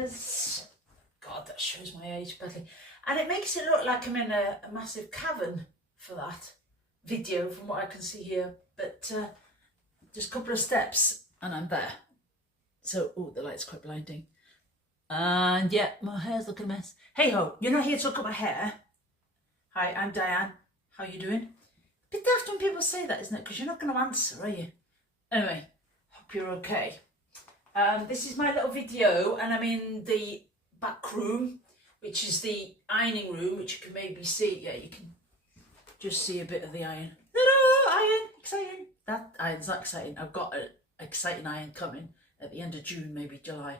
colours. God, that shows my age badly. And it makes it look like I'm in a massive cavern for that video from what I can see here. But just a couple of steps and I'm there. So, oh, the light's quite blinding. And yeah, my hair's looking a mess. Hey ho, you're not here to look at my hair. Hi, I'm Diane. How you doing? Bit daft when people say that, isn't it? Because you're not going to answer, are you? Anyway, hope you're okay. This is my little video, and I'm in the back room, which is the ironing room, which you can maybe see. Yeah, you can just see a bit of the iron. Ta-da! Iron! Exciting! That iron's not exciting. I've got an exciting iron coming at the end of June, maybe July.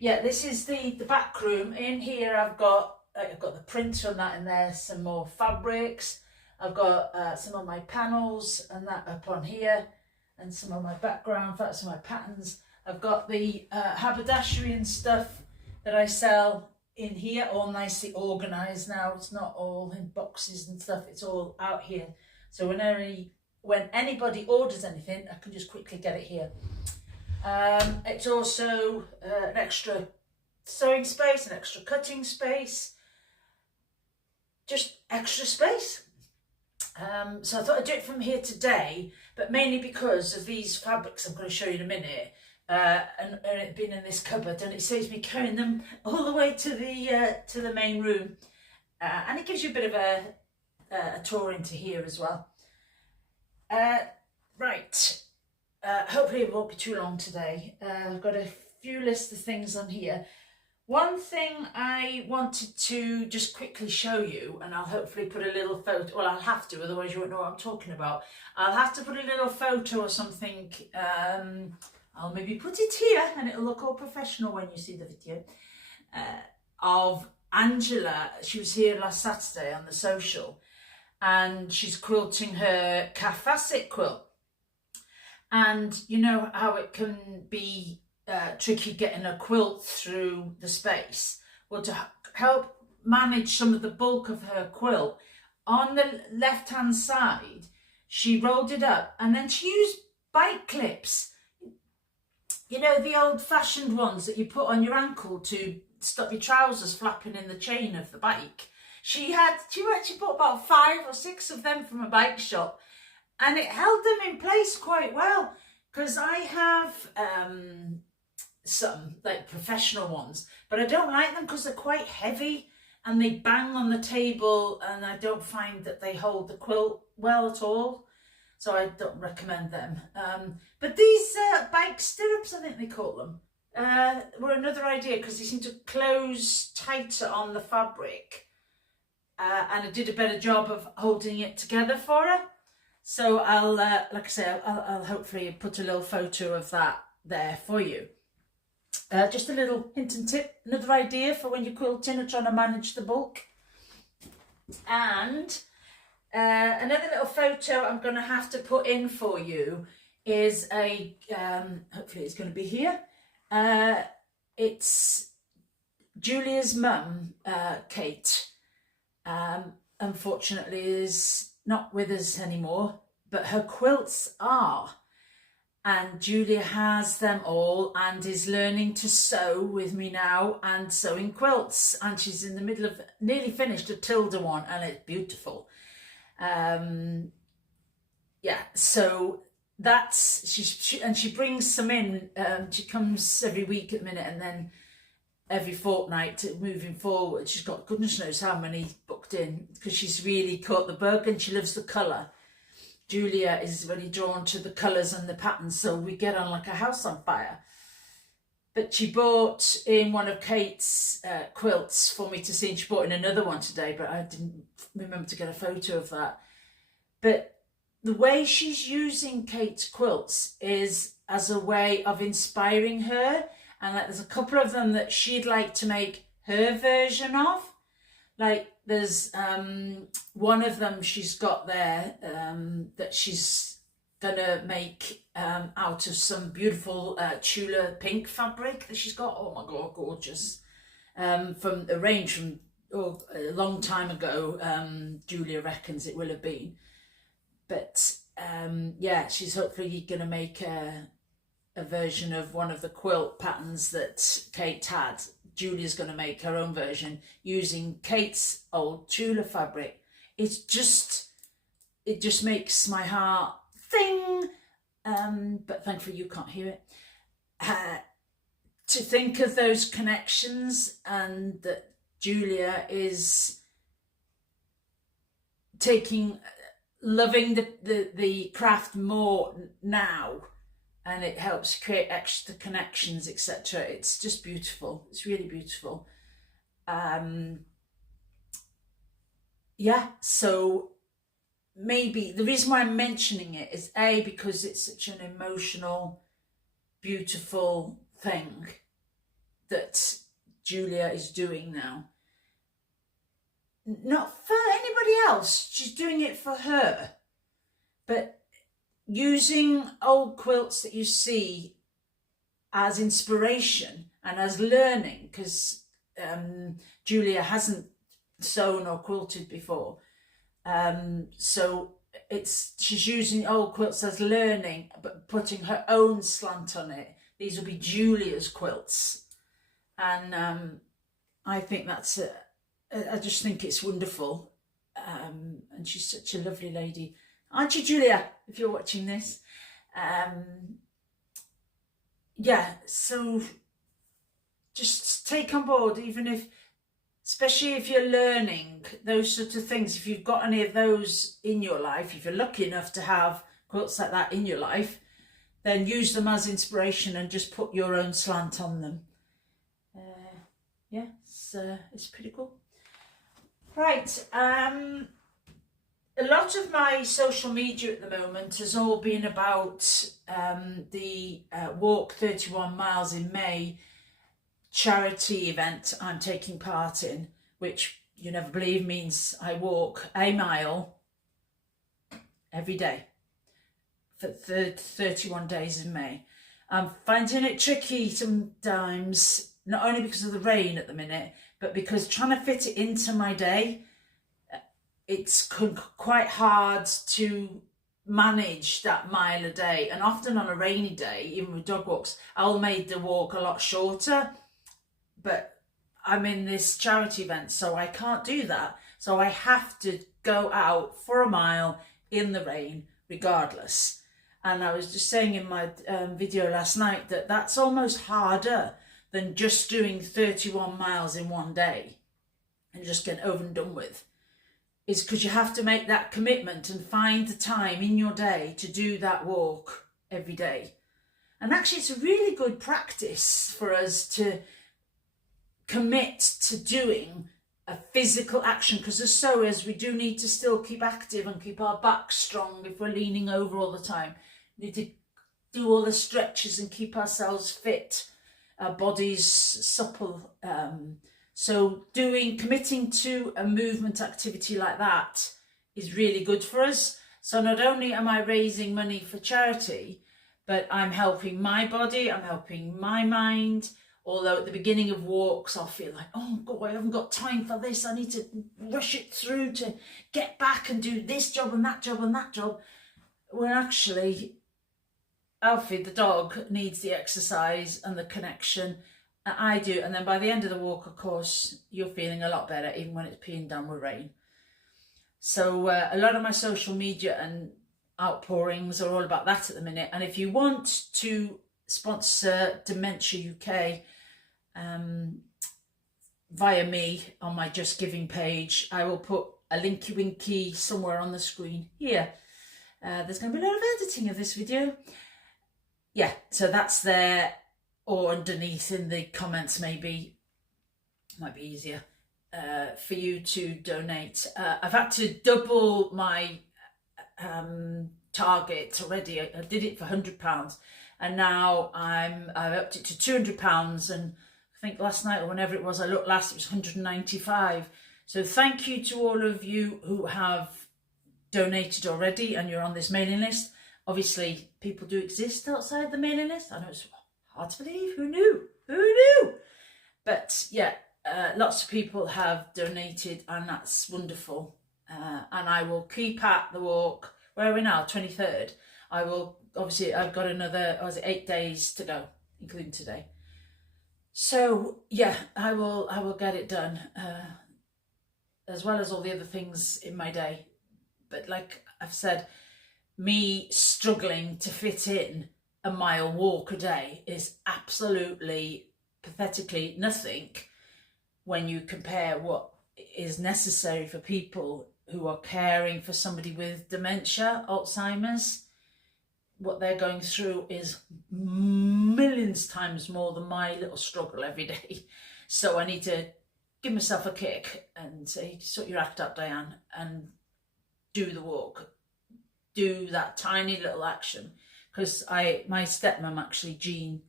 Yeah, this is the back room. In here I've got the printer and that in there, some more fabrics. I've got some of my panels and that up on here, and some of my background, that's some of my patterns. I've got the haberdashery and stuff that I sell in here, all nicely organised now. It's not all in boxes and stuff, it's all out here. So when anybody orders anything, I can just quickly get it here. It's also an extra sewing space, an extra cutting space, just extra space. So I thought I'd do it from here today, but mainly because of these fabrics I'm going to show you in a minute, and it being in this cupboard, and it saves me carrying them all the way to the main room, and it gives you a bit of a tour into here as well. Right, hopefully it won't be too long today. I've got a few lists of things on here. One thing I wanted to just quickly show you, and I'll hopefully put a little photo, well I'll have to, otherwise you won't know what I'm talking about. I'll have to put a little photo or something, I'll maybe put it here and it'll look all professional when you see the video, of Angela. She was here last Saturday on the social, and she's quilting her Kafasik quilt. And you know how it can be tricky getting a quilt through the space. Well, to help manage some of the bulk of her quilt, on the left hand side she rolled it up and then she used bike clips, you know, the old fashioned ones that you put on your ankle to stop your trousers flapping in the chain of the bike. She actually bought about 5 or 6 of them from a bike shop, and it held them in place quite well, because I have some like professional ones, but I don't like them because they're quite heavy and they bang on the table, and I don't find that they hold the quilt well at all, so I don't recommend them. But these bike stirrups, I think they call them, were another idea, because they seem to close tighter on the fabric, and it did a better job of holding it together for her. So I'll, like I say, I'll hopefully put a little photo of that there for you. Just a little hint and tip, another idea for when you're quilting or trying to manage the bulk. And another little photo I'm going to have to put in for you is a, hopefully it's going to be here. It's Julia's mum, Kate, unfortunately is not with us anymore, but her quilts are. And Julia has them all and is learning to sew with me now and sewing quilts. And she's in the middle of nearly finished a Tilda one, and it's beautiful. Yeah, so that's, she brings some in. She comes every week at the minute, and then every fortnight moving forward. She's got goodness knows how many booked in, because she's really caught the bug and she loves the colour. Julia is really drawn to the colours and the patterns, so we get on like a house on fire. But she bought in one of Kate's quilts for me to see, and she bought in another one today, but I didn't remember to get a photo of that. But the way she's using Kate's quilts is as a way of inspiring her, and like, there's a couple of them that she'd like to make her version of. Like there's one of them she's got there that she's gonna make out of some beautiful Tula pink fabric that she's got. Oh my god, gorgeous. From a range from a long time ago, Julia reckons it will have been. But yeah, she's hopefully gonna make a a version of one of the quilt patterns that Kate had. Julia's going to make her own version using Kate's old Tula fabric. It just makes my heart sing. But thankfully you can't hear it. To think of those connections, and that Julia is loving the craft more now, and it helps create extra connections, etc. It's just beautiful. It's really beautiful. Yeah, so maybe the reason why I'm mentioning it is because it's such an emotional, beautiful thing that Julia is doing now. Not for anybody else, she's doing it for her. But using old quilts that you see as inspiration and as learning, because Julia hasn't sewn or quilted before. So she's using old quilts as learning, but putting her own slant on it. These will be Julia's quilts. And I think that's I just think it's wonderful. And she's such a lovely lady. Aren't you, Julia, if you're watching this? Yeah, so just take on board, especially if you're learning those sort of things, if you've got any of those in your life, if you're lucky enough to have quilts like that in your life, then use them as inspiration and just put your own slant on them. Yeah, it's pretty cool. Right, a lot of my social media at the moment has all been about the Walk 31 Miles in May charity event I'm taking part in, which you never believe means I walk a mile every day for 31 days in May. I'm finding it tricky sometimes, not only because of the rain at the minute, but because trying to fit it into my day, it's quite hard to manage that mile a day. And often on a rainy day, even with dog walks, I'll make the walk a lot shorter, but I'm in this charity event, so I can't do that. So I have to go out for a mile in the rain regardless. And I was just saying in my video last night that that's almost harder than just doing 31 miles in one day and just get over and done with. Is because you have to make that commitment and find the time in your day to do that walk every day. And actually it's a really good practice for us to commit to doing a physical action, because as sewers we do need to still keep active and keep our back strong if we're leaning over all the time. We need to do all the stretches and keep ourselves fit, our bodies supple. So committing to a movement activity like that is really good for us. So not only am I raising money for charity, but I'm helping my body, I'm helping my mind. Although at the beginning of walks, I'll feel like, oh God, I haven't got time for this. I need to rush it through to get back and do this job and that job and that job. When actually, Alfie, the dog, needs the exercise and the connection. And I do. And then by the end of the walk, of course, you're feeling a lot better, even when it's peeing down with rain. So a lot of my social media and outpourings are all about that at the minute. And if you want to sponsor Dementia UK via me on my Just Giving page, I will put a linky winky somewhere on the screen here. There's going to be a lot of editing of this video. Yeah, so that's there, or underneath in the comments maybe. Might be easier for you to donate. I've had to double my target already. I did it for £100, and now I've upped it to £200, and I think last night or whenever it was I looked last, it was 195. So thank you to all of you who have donated already and you're on this mailing list. Obviously people do exist outside the mailing list. I know it's hard to believe. Who knew? But yeah, lots of people have donated, and that's wonderful. And I will keep at the walk. Where are we now? 23rd. I will obviously I've got another, 8 days to go, including today. So yeah, I will get it done, as well as all the other things in my day. But like I've said, me struggling to fit in a mile walk a day is absolutely pathetically nothing when you compare what is necessary for people who are caring for somebody with dementia, Alzheimer's. What they're going through is millions times more than my little struggle every day. So I need to give myself a kick and say, sort your act out, Diane, and do the walk. Do that tiny little action. Because my stepmom, actually, Jean,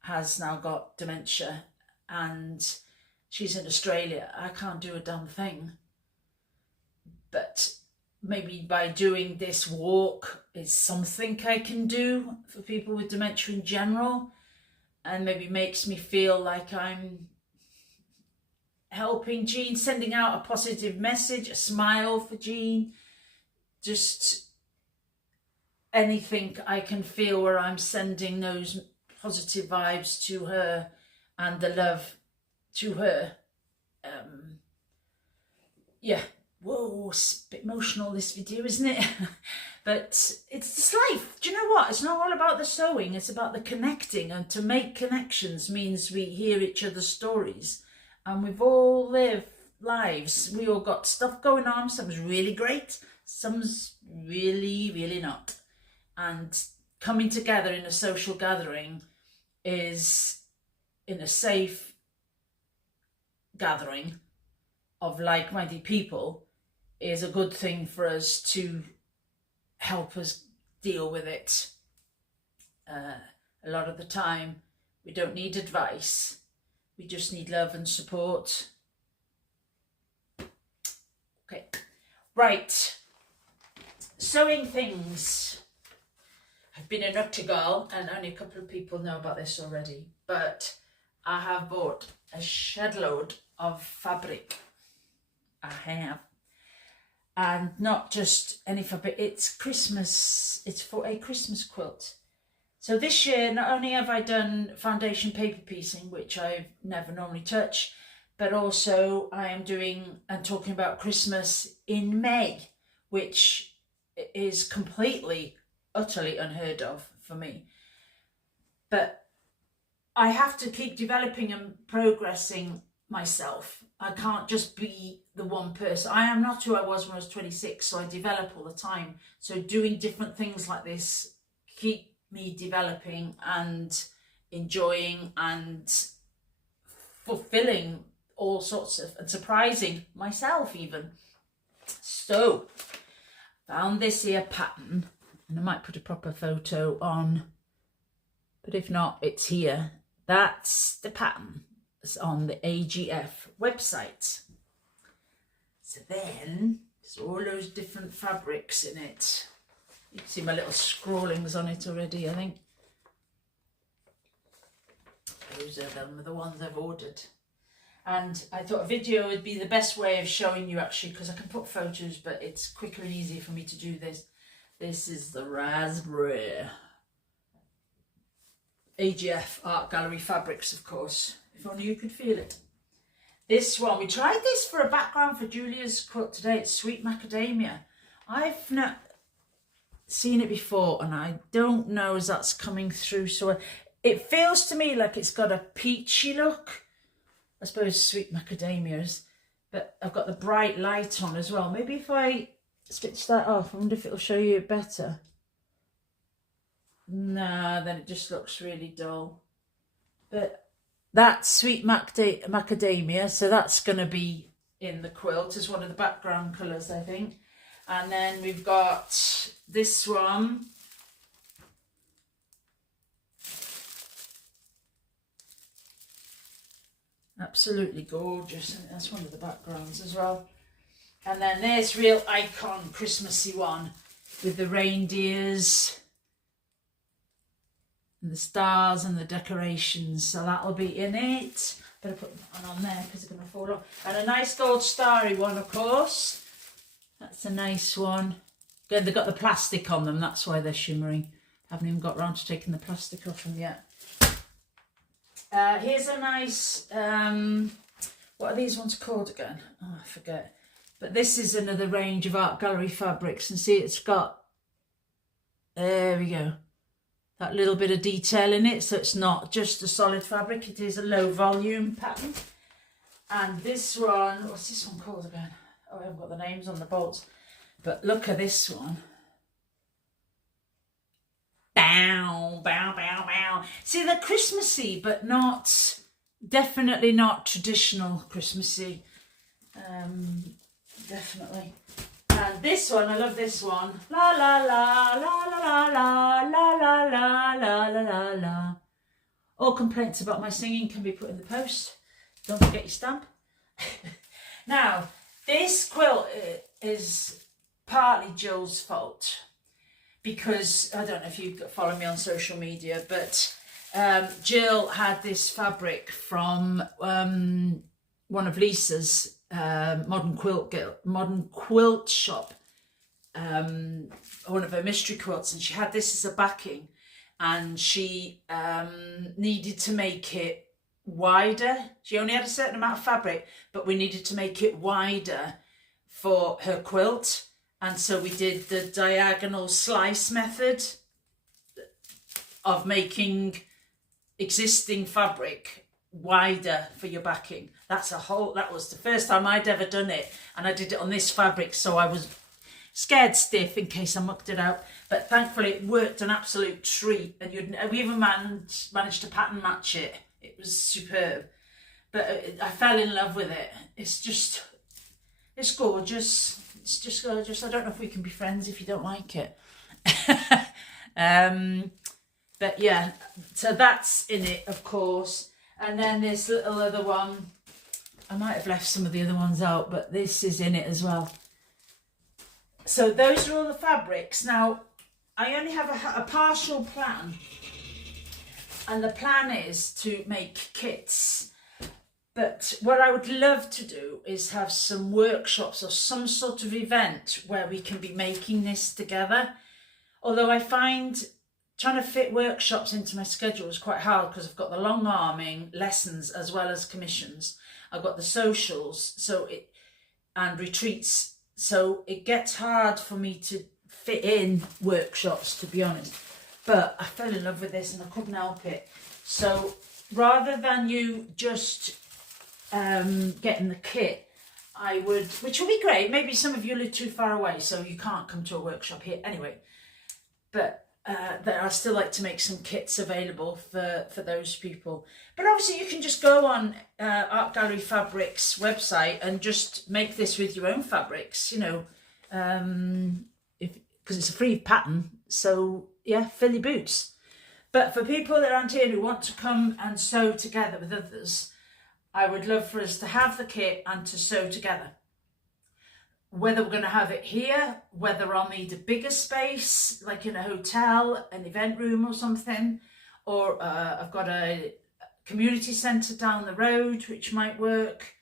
has now got dementia and she's in Australia. I can't do a damn thing. But maybe by doing this walk is something I can do for people with dementia in general, and maybe makes me feel like I'm helping Jean, sending out a positive message, a smile for Jean, just anything I can feel where I'm sending those positive vibes to her and the love to her. Yeah. Whoa, it's a bit emotional, this video, isn't it? But it's just life. Do you know what? It's not all about the sewing. It's about the connecting. And to make connections means we hear each other's stories. And we've all lived lives. We all got stuff going on. Some's really great. Some's really, really not. And coming together in a social gathering is in a safe gathering of like-minded people is a good thing for us to help us deal with it. A lot of the time we don't need advice, we just need love and support. Okay, right, sewing things. I've been a nutty girl and only a couple of people know about this already, but I have bought a shed load of fabric. I have. And not just any fabric, it's Christmas, it's for a Christmas quilt. So this year, not only have I done foundation paper piecing, which I never normally touch, but also I am doing and talking about Christmas in May, which is completely, utterly unheard of for me. But I have to keep developing and progressing myself. I can't just be the one person. I am not who I was when I was 26, so I develop all the time. So doing different things like this keep me developing and enjoying and fulfilling all sorts of, and surprising myself even. So found this here pattern, and I might put a proper photo on, but if not, it's here. That's the pattern. It's on the AGF website. So then there's all those different fabrics in it. You can see my little scrawlings on it already, I think. Those are them, the ones I've ordered. And I thought a video would be the best way of showing you, actually, because I can put photos, but it's quicker and easier for me to do this. This is the raspberry. AGF Art Gallery fabrics, of course. If only you could feel it. This one, we tried this for a background for Julia's quilt today. It's Sweet Macadamia. I've not seen it before, and I don't know as that's coming through. So it feels to me like it's got a peachy look. I suppose Sweet Macadamias, but I've got the bright light on as well. Maybe if I switch that off, I wonder if it'll show you better. Nah, then it just looks really dull. But that's Sweet Macadamia, so that's going to be in the quilt as one of the background colours, I think. And then we've got this one. Absolutely gorgeous. I think that's one of the backgrounds as well. And then there's real icon Christmassy one with the reindeers and the stars and the decorations, so that'll be in it. Better put that one on there because it's going to fall off. And a nice gold starry one, of course. That's a nice one. Again, they've got the plastic on them, that's why they're shimmering. Haven't even got around to taking the plastic off them yet. Here's a nice, what are these ones called again? Oh, I forget. But this is another range of art gallery fabrics, and see, it's got, there we go, that little bit of detail in it, so it's not just a solid fabric, it is a low volume pattern. And this one, what's this one called again? Oh, I haven't got the names on the bolts, but look at this one. Bow, bow, bow, bow. See, they're Christmassy, but not, definitely not traditional Christmassy. Definitely. And this one, I love this one. La la la la la la la la la la la la la. All complaints about my singing can be put in the post. Don't forget your stamp. Now, this quilt is partly Jill's fault, because I don't know if you follow me on social media, but Jill had this fabric from one of Lisa's modern quilt shop, one of her mystery quilts, and she had this as a backing, and she needed to make it wider. She only had a certain amount of fabric, but we needed to make it wider for her quilt, and so we did the diagonal slice method of making existing fabric wider for your backing. That was the first time I'd ever done it, and I did it on this fabric, so I was scared stiff in case I mucked it out, but thankfully it worked an absolute treat, and we even managed to pattern match it. It was superb, but I fell in love with it. It's gorgeous. It's just gorgeous. I don't know if we can be friends if you don't like it. But yeah, so that's in it, of course. And then this little other one, I might have left some of the other ones out, but this is in it as well. So those are all the fabrics. Now, I only have a partial plan, and the plan is to make kits. But what I would love to do is have some workshops or some sort of event where we can be making this together. Although I find trying to fit workshops into my schedule is quite hard, because I've got the long arming lessons as well as commissions. I've got the socials and retreats. So it gets hard for me to fit in workshops, to be honest. But I fell in love with this and I couldn't help it. So rather than you just getting the kit, I would, which would be great, maybe some of you live too far away so you can't come to a workshop here anyway, but I still like to make some kits available for those people. But obviously you can just go on Art Gallery Fabrics website and just make this with your own fabrics, you know, because it's a free pattern. So yeah, fill your boots. But for people that aren't here who want to come and sew together with others, I would love for us to have the kit and to sew together. Whether we're going to have it here, whether I'll need a bigger space, like in a hotel, an event room or something, or I've got a community centre down the road, which might work.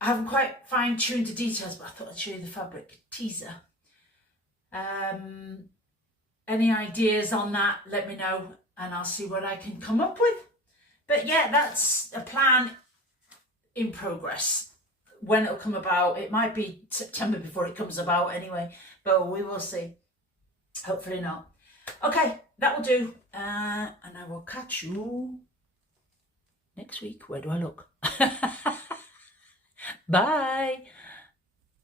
I haven't quite fine-tuned the details, but I thought I'd show you the fabric teaser. Any ideas on that, let me know, and I'll see what I can come up with. But yeah, that's a plan in progress. When it'll come about, it might be September before it comes about anyway, but we will see. Hopefully not. Okay, that will do, and I will catch you next week. Where do I look? Bye.